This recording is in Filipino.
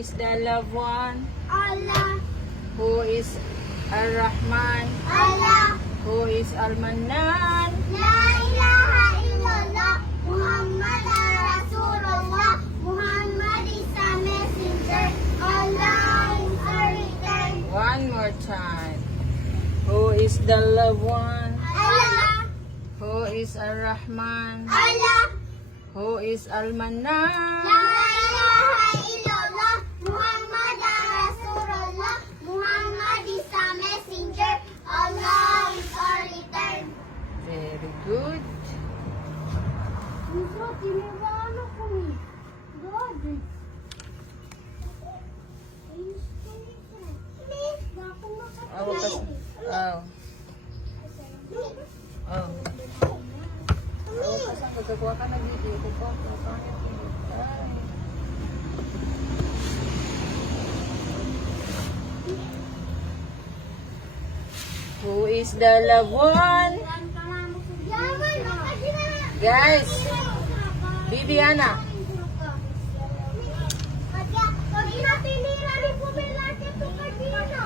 is the loved one? Allah. Who is Ar-Rahman? Allah. Who is Al-Mannan? La ilaha illallah. Muhammad Rasulullah. Muhammad is a messenger. Allah is a return. One more time. Who is the loved one? Allah. Who is Ar-Rahman? Allah. Who is Al-Mannan? La ilaha illallah. Muhammad Rasulullah. Muhammad is a messenger. Allah is a return. Very good. Miso, tinirano ko ni. God. Please, ako Oh, bukas. Oh. Oh. Oh, kasang gagawa ka na video ko po. Ay. Who is the loved one? Guys, Bibiana. Pag inapilira ni Pumela, ito ka dito.